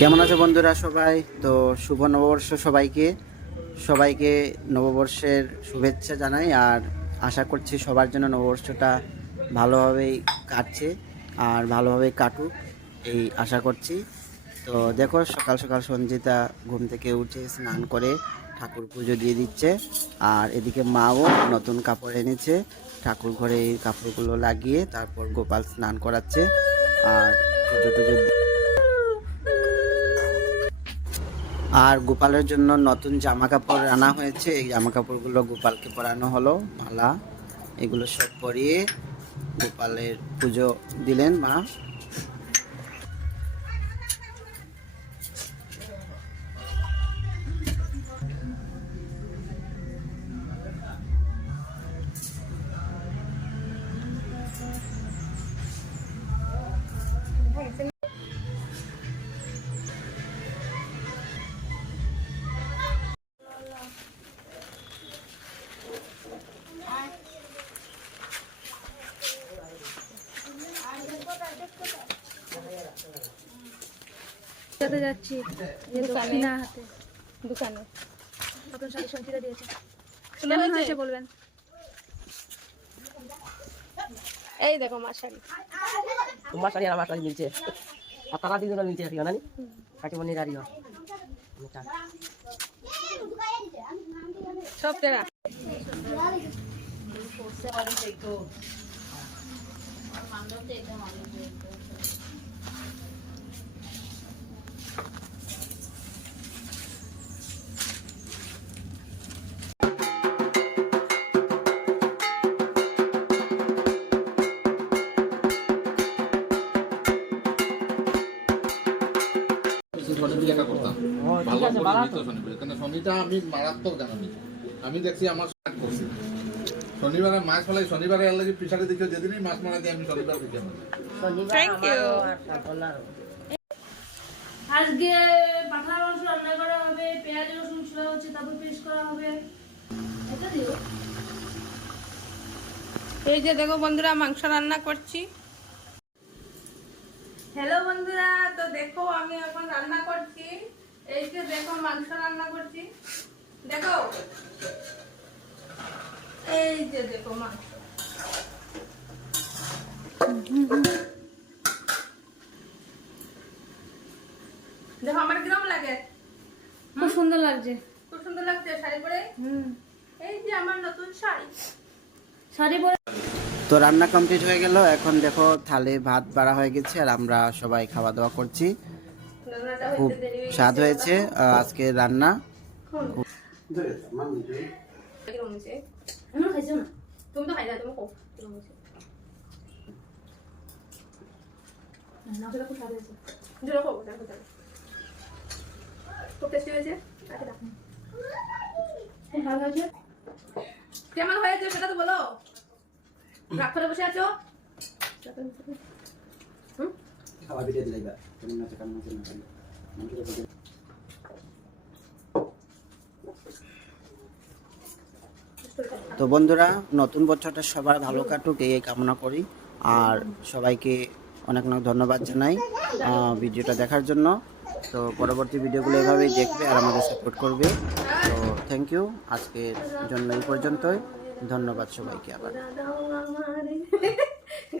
কেমন আছে বন্ধুরা সবাই? তো শুভ নববর্ষ সবাইকে। সবাইকে নববর্ষের শুভেচ্ছা জানাই আর আশা করছি সবার জন্য নববর্ষটা ভালোভাবেই কাটছে আর ভালোভাবেই কাটুক এই আশা করছি। তো দেখো, সকাল সকাল সঞ্জিতা ঘুম থেকে উঠে স্নান করে ঠাকুর পুজো দিয়ে দিচ্ছে আর এদিকে মাও নতুন কাপড় এনেছে। ঠাকুর ঘরে এই কাপড়গুলো লাগিয়ে তারপর গোপাল স্নান করাচ্ছে আর পুজো টুজো দিয়ে আর গোপালের জন্য নতুন জামা কাপড় আনা হয়েছে। এই জামা কাপড়গুলো গোপালকে পরানো হলো, মালা, এগুলো সব পরিয়ে গোপালের পুজো দিলেন মা। কোথাতে যাচ্ছি দক্ষিণা হাতে। দোকানে? নতুন শাড়ি সঞ্চিতা দিয়েছে। সুন্দর কেমন হয়েছে? হয়েছে বলবেন? এই দেখো মার শাড়ি তোমার শাড়ি আর আমার শাড়ি মিলছে। আর তারা দুজন মিলছে আর কি জানি কাকে সব তেরা। দিকে করতাম। ভালো করে নিত শনিবার। কারণ শনিটা আমি মারাত্মক জানি আমি দেখছি আমার করছি। শনিবারে মাছ ফেলাই শনিবারে আল্লাহ পিছাড়ে দিকে যেদিনই মাছ মারা দিয়ে আমি শনিবার দিকে থ্যাংক ইউ আজকে মাংস রান্না করা হবে পেঁয়াজ রসুন হচ্ছে তারপর পেস্ট করা হবে। এটা দিও। এই যে দেখো বন্ধুরা মাংস রান্না করছি। হ্যালো বন্ধুরা তো দেখো আমি এখন রান্না করছি। এই যে দেখো মাংস রান্না করছি। দেখো? এই যে দেখো মাংস। দেখো আমার কিরম লাগে? খুব সুন্দর লাগছে। খুব সুন্দর লাগছে শাড়ি পরে? হুম। এই যে আমার নতুন শাড়ি। শাড়ি পরে তো রান্না কমপ্লিট হয়ে গেল এখন দেখো থালে ভাত বাড়া হয়ে গেছে আর আমরা সবাই খাওয়া দাওয়া করছি খুব হয়ে স্বাদ হয়েছে আজকে রান্না কিরম হয়েছে তুমি তো খাই না তুমি খাও কিরম হয়েছে নাচটা খুব স্বাদ হয়েছে জোরে খাও দেখো তাহলে খুব টেস্টি হয়েছে আচ্ছা দেখো খুব ভালো হয়েছে কেমন? হয়েছে সেটা তো করে বসে আছো হুম? তো বন্ধুরা নতুন বছরটা সবার ভালো কাটুক এই কামনা করি। আর সবাইকে অনেক অনেক ধন্যবাদ জানাই ভিডিওটা দেখার জন্য। তো পরবর্তী ভিডিওগুলো এভাবেই দেখবে আর আমাদের সাপোর্ট করবে। তো থ্যাংক ইউ আজকের জন্য এই পর্যন্তই। ধন্যবাদ সবাইকে আবার।